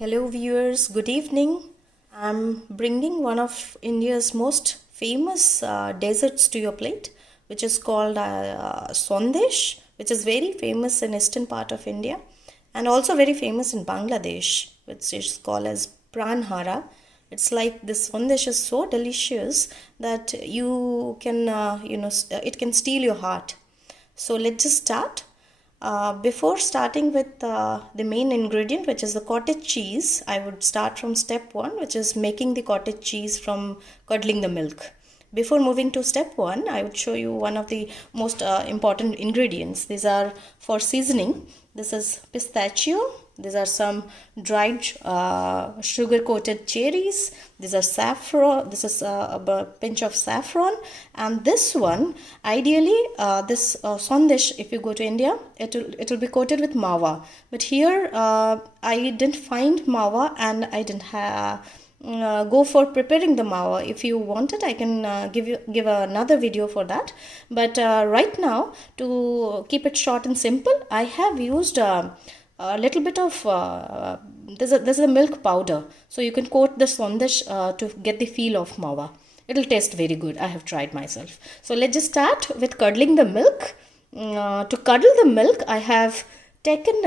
Hello viewers, good evening. I'm bringing one of India's most famous desserts to your plate, which is called Sondesh, which is very famous in eastern part of India and also very famous in Bangladesh, which is called as pranhara. It's like this Sondesh is so delicious that you can, it can steal your heart. So let's just start. Before starting with the main ingredient, which is the cottage cheese, I would start from step 1, which is making the cottage cheese from curdling the milk. Before moving to step 1, I would show you one of the most important ingredients. These are for seasoning. This is pistachio. These are some dried sugar coated cherries. These are saffron. This is a pinch of saffron. And this one, ideally, this Sondesh, if you go to India, it will be coated with mawa. But here, I didn't find mawa and I didn't go for preparing the mawa. If you want it, I can give another video for that. But right now, to keep it short and simple, I have used a little bit of there's a milk powder, so you can coat the Sondesh to get the feel of mawa. It'll taste very good. I have tried myself. So let's just start with curdling the milk. To curdle the milk, I have taken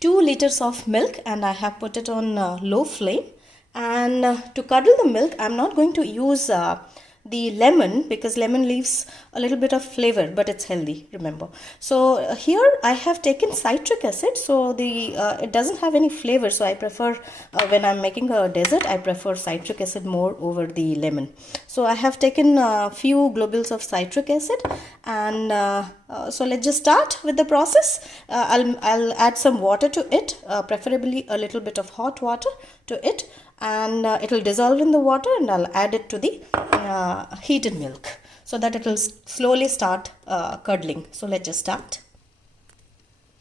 2 liters of milk and I have put it on low flame. And to curdle the milk, I'm not going to use the lemon because lemon leaves a little bit of flavor, but it's healthy, remember. So here I have taken citric acid, so the it doesn't have any flavor, so I prefer when I'm making a dessert, I prefer citric acid more over the lemon. So I have taken a few globules of citric acid, and so let's just start with the process. I'll add some water to it, preferably a little bit of hot water to it, and it will dissolve in the water, and I'll add it to the heated milk so that it will slowly start curdling. So let's just start.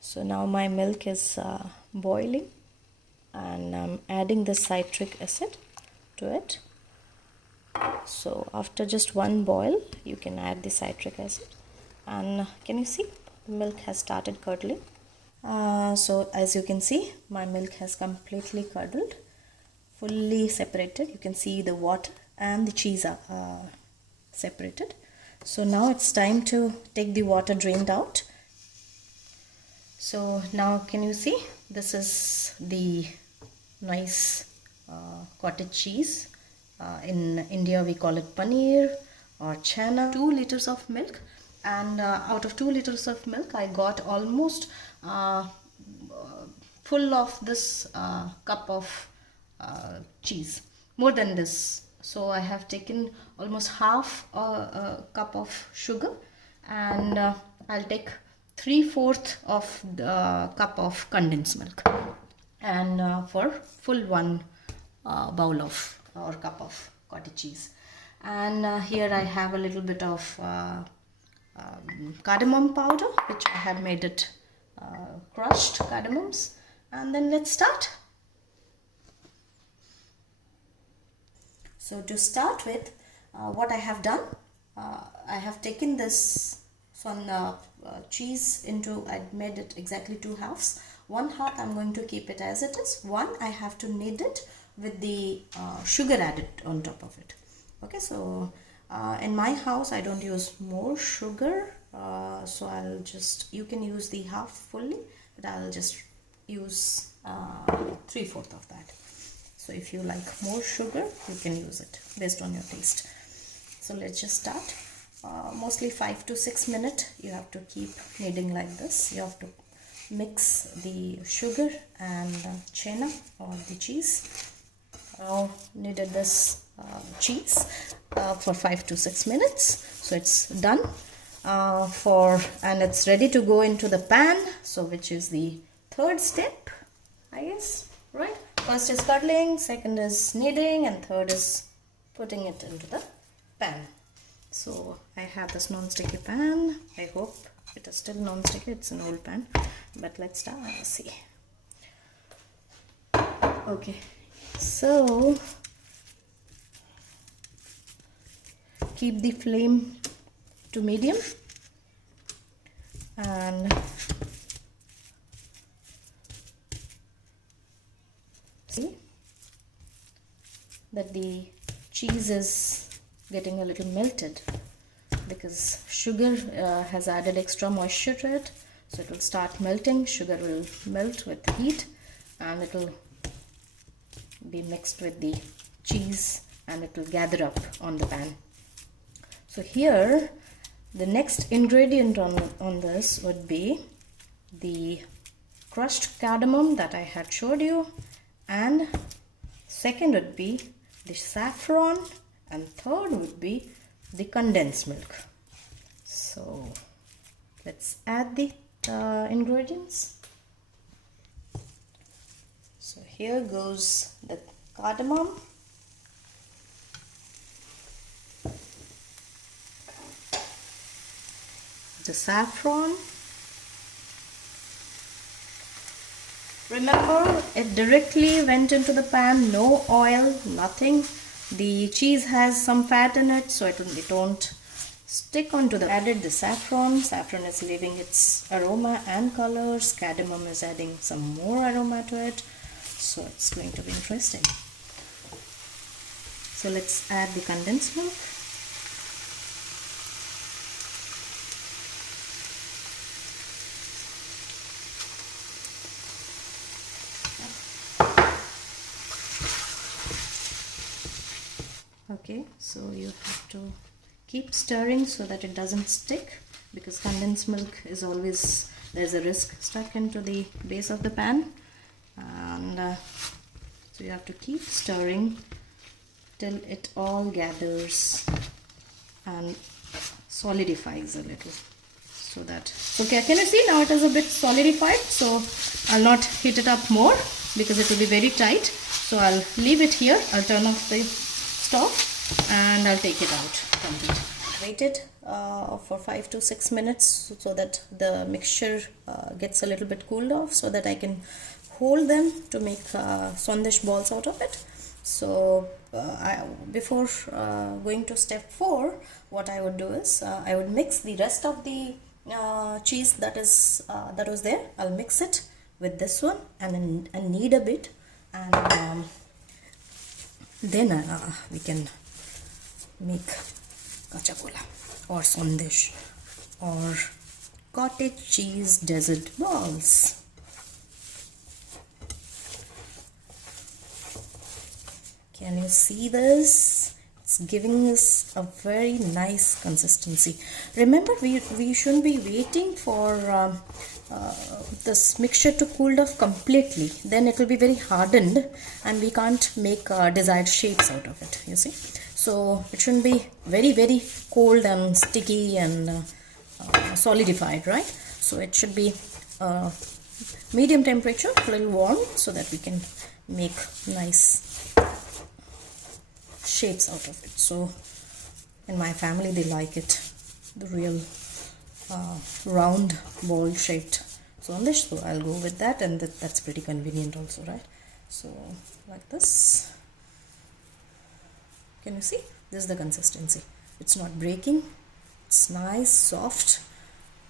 So now my milk is boiling and I'm adding the citric acid to it. So after just one boil, you can add the citric acid, and can you see the milk has started curdling? So as you can see, my milk has completely curdled, fully separated. You can see the water and the cheese are separated. So now it's time to take the water drained out. So now can you see, this is the nice cottage cheese. In India we call it paneer or chana. 2 liters of milk, and out of 2 liters of milk I got almost full of this cup of cheese, more than this. So I have taken almost half a cup of sugar, and I'll take 3/4 of the cup of condensed milk, and for full one bowl of or cup of cottage cheese. And here I have a little bit of cardamom powder, which I have made it crushed cardamoms. And then let's start. So to start with, what I have done, I have taken this cheese into, I made it exactly 2 halves. One half I'm going to keep it as it is. One I have to knead it with the sugar added on top of it. Okay, so in my house I don't use more sugar, so I'll just, you can use the half fully, but I'll just use 3/4 of that. So if you like more sugar, you can use it based on your taste. So let's just start. Mostly 5 to 6 minutes you have to keep kneading like this. You have to mix the sugar and chena or the cheese. Now kneaded this cheese for 5 to 6 minutes. So it's done and it's ready to go into the pan. So which is the third step, I guess, right? First is curdling, second is kneading, and third is putting it into the pan. So I have this non-sticky pan. I hope it is still non-sticky. It's an old pan, but let's start. Let's see. Okay, so keep the flame to medium, and that the cheese is getting a little melted, because sugar has added extra moisture to it, so it will start melting. Sugar will melt with heat and it will be mixed with the cheese and it will gather up on the pan. So here the next ingredient on this would be the crushed cardamom that I had showed you, and second would be the saffron, and third would be the condensed milk. So let's add the ingredients. So here goes the cardamom, the saffron. Remember, it directly went into the pan, no oil, nothing. The cheese has some fat in it, so it won't stick onto the. Added the saffron. Saffron is leaving its aroma and colors. Cardamom is adding some more aroma to it, so it's going to be interesting. So let's add the condensed milk. Okay, so you have to keep stirring so that it doesn't stick, because condensed milk is always, there's a risk stuck into the base of the pan, and so you have to keep stirring till it all gathers and solidifies a little, so that, okay, can you see now it is a bit solidified? So I'll not heat it up more because it will be very tight, so I'll leave it here. I'll turn off the stove and I'll take it out completely. Waited for 5 to 6 minutes so that the mixture gets a little bit cooled off, so that I can hold them to make Sondesh balls out of it. So before going to step 4, what I would do is I would mix the rest of the cheese that was there. I'll mix it with this one and knead a bit, and then we can make kacha cola or Sondesh or cottage cheese dessert balls. Can you see this? It's giving us a very nice consistency. Remember, we shouldn't be waiting for this mixture to cool off completely. Then it will be very hardened and we can't make desired shapes out of it, you see. So it shouldn't be very, very cold and sticky and solidified, right? So it should be medium temperature, a little warm, so that we can make nice shapes out of it. So in my family they like it, the real round ball shaped Sondesh, so I'll go with that, and that's pretty convenient also, right? So like this, can you see? This is the consistency. It's not breaking, it's nice, soft.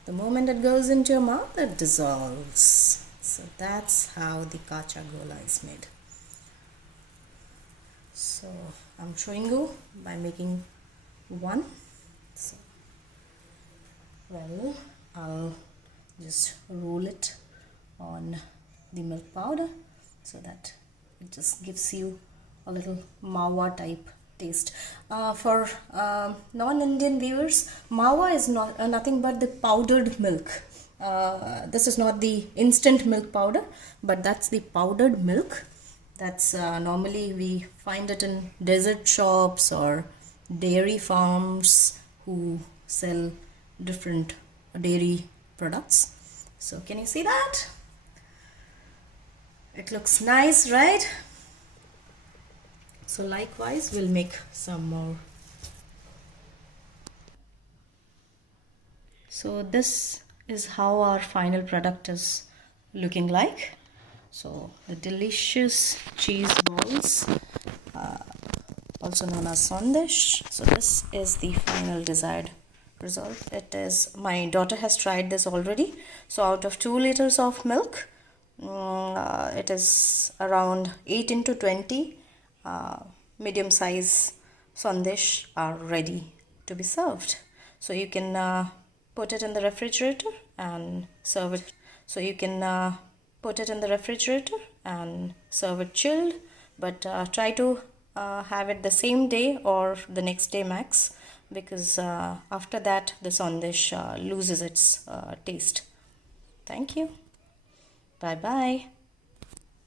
The moment it goes into your mouth, it dissolves. So that's how the kacha gola is made. So I'm showing you by making one. So, well, I'll just roll it on the milk powder so that it just gives you a little mawa type taste. For non-Indian viewers, mawa is nothing but the powdered milk. This is not the instant milk powder, but that's the powdered milk. That's normally we find it in dessert shops or dairy farms who sell different dairy products. So can you see that? It looks nice, right? So likewise, we'll make some more. So this is how our final product is looking like. So the delicious cheese balls, also known as Sondesh. So this is the final desired result. It is, my daughter has tried this already. So out of 2 liters of milk, it is around 8 into 20 medium size Sondesh are ready to be served. So you can put it in the refrigerator and serve it. So you can put it in the refrigerator and serve it chilled, but try to have it the same day or the next day max, because after that the Sondesh loses its taste. Thank you. Bye bye.